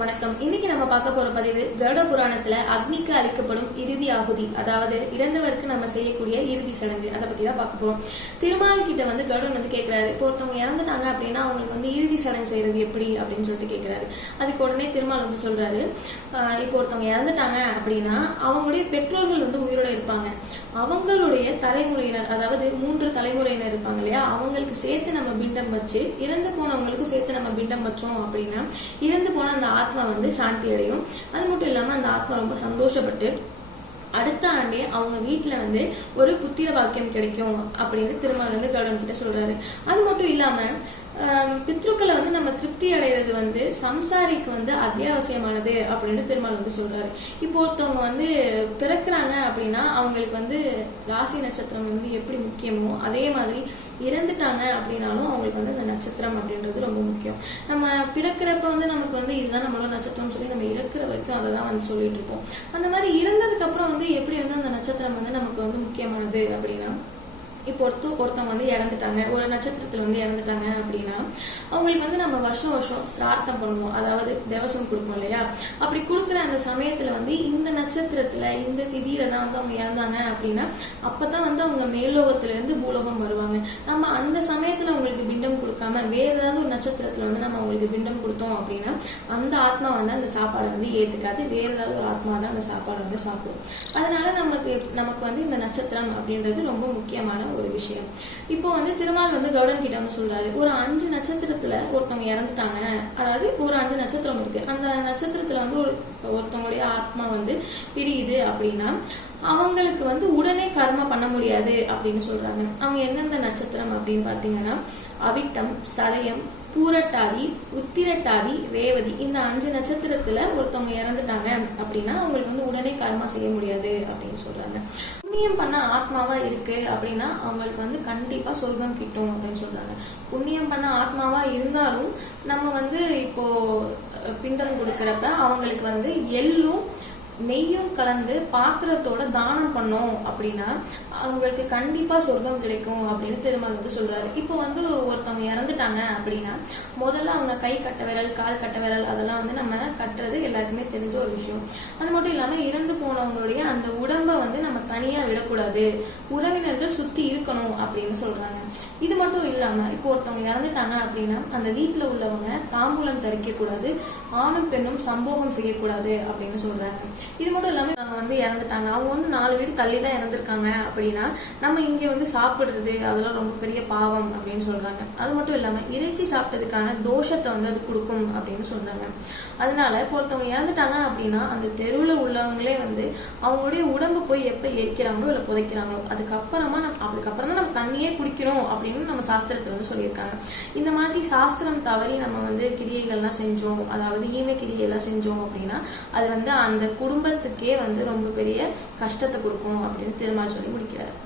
মানে நம்ம பார்க்க போற பதிவு கருட புராணத்துல அக்னிக்கு அளிக்கப்படும் இறுதி ஆகுதி. அதாவது இறந்தவருக்கு நம்ம செய்யக்கூடிய இறுதி சடங்கு. அதை பத்தி தான் பார்க்க போறோம். திருமால் கிட்ட வந்து கருடன் வந்து கேட்கிறாரு இப்போ ஒருத்தவங்க இறந்துட்டாங்க அப்படின்னா அவங்களுக்கு வந்து இறுதி சடங்கு செய்யறது எப்படி அப்படின்னு சொல்லிட்டு கேட்கிறாரு அதுக்கு உடனே திருமால் வந்து சொல்றாரு இப்போ ஒருத்தவங்க இறந்துட்டாங்க அப்படின்னா அவங்களுடைய பெற்றோர்கள் வந்து உயிரோட இருப்பாங்க. அவங்களுடைய தலைமுறையினர் அதாவது மூன்று தலைமுறையினர் இருப்பாங்க இல்லையா? அவங்களுக்கு சேர்த்து நம்ம பிண்டம் வச்சு இறந்து போனவங்களுக்கும் சேர்த்து நம்ம பிண்டம் வச்சோம் அப்படின்னா இறந்து போன அந்த ஆத்மா வந்து சாந்தி அடையும். அது மட்டும் இல்லாம அந்த ஆத்மா ரொம்ப சந்தோஷப்பட்டு அடுத்த ஆண்டே அவங்க வீட்டுல வந்து ஒரு புத்திர வாக்கியம் கிடைக்கும் அப்படின்னு திருமால் வந்து கடவுள் கிட்ட சொல்றாரு. அது மட்டும் இல்லாம ஆஹ் பித்ருக்களை வந்து நம்ம திருப்தி அடைகிறது வந்து சம்சாரிக்கு வந்து அத்தியாவசியமானது அப்படின்னு திருமால் வந்து சொல்றாரு. இப்போ ஒருத்தவங்க வந்து பிறக்குறாங்க அப்படின்னா அவங்களுக்கு வந்து ராசி நட்சத்திரம் வந்து எப்படி முக்கியமோ அதே மாதிரி இறந்துட்டாங்க அப்படின்னாலும் அவங்களுக்கு வந்து அந்த நட்சத்திரம் அப்படின்றது ரொம்ப நம்ம பிறக்கிறப்ப வந்து நமக்கு வந்து இதுதான் நம்மளோட நட்சத்திரம்னு சொல்லி நம்ம இறக்குற வரைக்கும் அதை தான் வந்து சொல்லிட்டு இருப்போம். அந்த மாதிரி இறந்ததுக்கு அப்புறம் வந்து எப்படி வந்து அந்த நட்சத்திரம் வந்து நமக்கு வந்து முக்கியமானது அப்படின்னா இப்போ ஒருத்த ஒருத்தவங்க வந்து இறந்துட்டாங்க. ஒரு நட்சத்திரத்துல வந்து இறந்துட்டாங்க அப்படின்னா அவங்களுக்கு வந்து நம்ம வருஷம் வருஷம் சிரார்த்தம் பண்ணுவோம். அதாவது தேவசம் கொடுப்போம் இல்லையா? அப்படி கொடுக்குற அந்த சமயத்துல வந்து இந்த நட்சத்திரத்துல இந்த திதியில தான் வந்து அவங்க இறந்தாங்க அப்படின்னா அப்பதான் வந்து அவங்க மேலோகத்துல இருந்து பூலோகம் வருவாங்க. நம்ம அந்த சமயத்துல அவங்களுக்கு பிண்டம் கொடுக்காம வேற ஏதாவது ஒரு நட்சத்திரத்துல வந்து நம்ம அவங்களுக்கு பிண்டம் கொடுத்தோம் அப்படின்னா அந்த வந்து அந்த சாப்பாடை வந்து ஏத்துக்காது. வேற ஏதாவது ஒரு ஆத்மா தான் அந்த சாப்பாடை வந்து சாப்பிடும். அதனால நமக்கு நமக்கு வந்து இந்த நட்சத்திரம் அப்படின்றது ரொம்ப முக்கியமான ஒரு விஷயம். இப்போ வந்து திருமால் வந்து கவுடன் கிட்ட வந்து சொல்றாரு ஒரு அஞ்சு நட்சத்திரத்துல ஒருத்தவங்க இறந்துட்டாங்க அதாவது ஒரு அஞ்சு நட்சத்திரம் இருக்கு. அந்த நட்சத்திரத்துல வந்து ஒரு ஒருத்தவங்களுடைய ஆத்மா வந்து பிரியுது அப்படின்னா அவங்களுக்கு வந்து உடனே கர்ம பண்ண முடியாது அப்படின்னு சொல்றாங்க. அவங்க எந்தெந்த நட்சத்திரம் அப்படின்னு பாத்தீங்கன்னா அவிட்டம் சதயம் பூரட்டாதி உத்திரட்டாதி ரேவதி இந்த அஞ்சு நட்சத்திரத்துல ஒருத்தவங்க இறந்துட்டாங்க அப்படின்னா அவங்களுக்கு வந்து உடனே கர்மா செய்ய முடியாது அப்படின்னு சொல்றாங்க. புண்ணியம் பண்ண ஆத்மாவா இருக்கு அப்படின்னா அவங்களுக்கு வந்து கண்டிப்பா சொர்க்கம் கிட்டும் அப்படின்னு சொல்றாங்க. புண்ணியம் பண்ண ஆத்மாவா இருந்தாலும் நம்ம வந்து இப்போ பிண்டம் கொடுக்கறப்ப அவங்களுக்கு வந்து எள்ளும் நெய்யும் கலந்து பாத்திரத்தோட தானம் பண்ணோம் அப்படின்னா அவங்களுக்கு கண்டிப்பா சொர்க்கம் கிடைக்கும் அப்படின்னு திருமால் வந்து சொல்றாரு. இப்போ வந்து ஒருத்தவங்க இறந்துட்டாங்க அப்படின்னா முதல்ல அவங்க கை கட்ட விரல் கால் கட்ட விரல் அதெல்லாம் வந்து நம்ம கட்டுறது எல்லாருக்குமே தெரிஞ்ச ஒரு விஷயம். அது மட்டும் இல்லாம இறந்து போனவங்களுடைய அந்த உடம்ப வந்து நம்ம தனியா விடக்கூடாது. உறவினர்கள் சுத்தி இருக்கணும் அப்படின்னு சொல்றாங்க. இது மட்டும் இல்லாம இப்போ ஒருத்தவங்க இறந்துட்டாங்க அப்படின்னா அந்த வீட்டுல உள்ளவங்க தாம்பூலம் தரிக்க கூடாது ஆணும் பெண்ணும் சம்போகம் செய்யக்கூடாது அப்படின்னு சொல்றாங்க. இது மட்டும் இல்லாம அவங்க வந்து இறந்துட்டாங்க. அவங்க வந்து நாலு வீடு தள்ளி தான் இறந்துருக்காங்க அப்படின்னா நம்ம இங்க வந்து சாப்பிடுறது அதெல்லாம் ரொம்ப பெரிய பாவம் அப்படின்னு சொல்றாங்க. அது மட்டும் இல்லாம இறைச்சி சாப்பிட்டதுக்கான தோஷத்தை வந்து அது கொடுக்கும் அப்படின்னு சொல்றாங்க அதனால இப்போ ஒருத்தவங்க இறந்துட்டாங்க அப்படின்னா அந்த தெருவில் உள்ளவங்களே வந்து அவங்களுடைய உடம்பு போய் எப்ப எரிக்கிறாங்களோ இல்ல புதைக்கிறாங்களோ அதுக்கப்புறமா நம்ம அதுக்கப்புறம் தான் நம்ம தண்ணியே குடிக்கிறோம் அப்படின்னு நம்ம சாஸ்திரத்துல வந்து சொல்லியிருக்காங்க. இந்த மாதிரி சாஸ்திரம் தவறி நம்ம வந்து கிரியைகள்லாம் செஞ்சோம் அதாவது ஈம கிரியையெல்லாம் செஞ்சோம் அப்படின்னா அது வந்து அந்த குடும்பத்துக்கே வந்து ரொம்ப பெரிய கஷ்டத்தை கொடுக்கும் அப்படின்னு திருமா சொல்லி முடிக்கிறார்.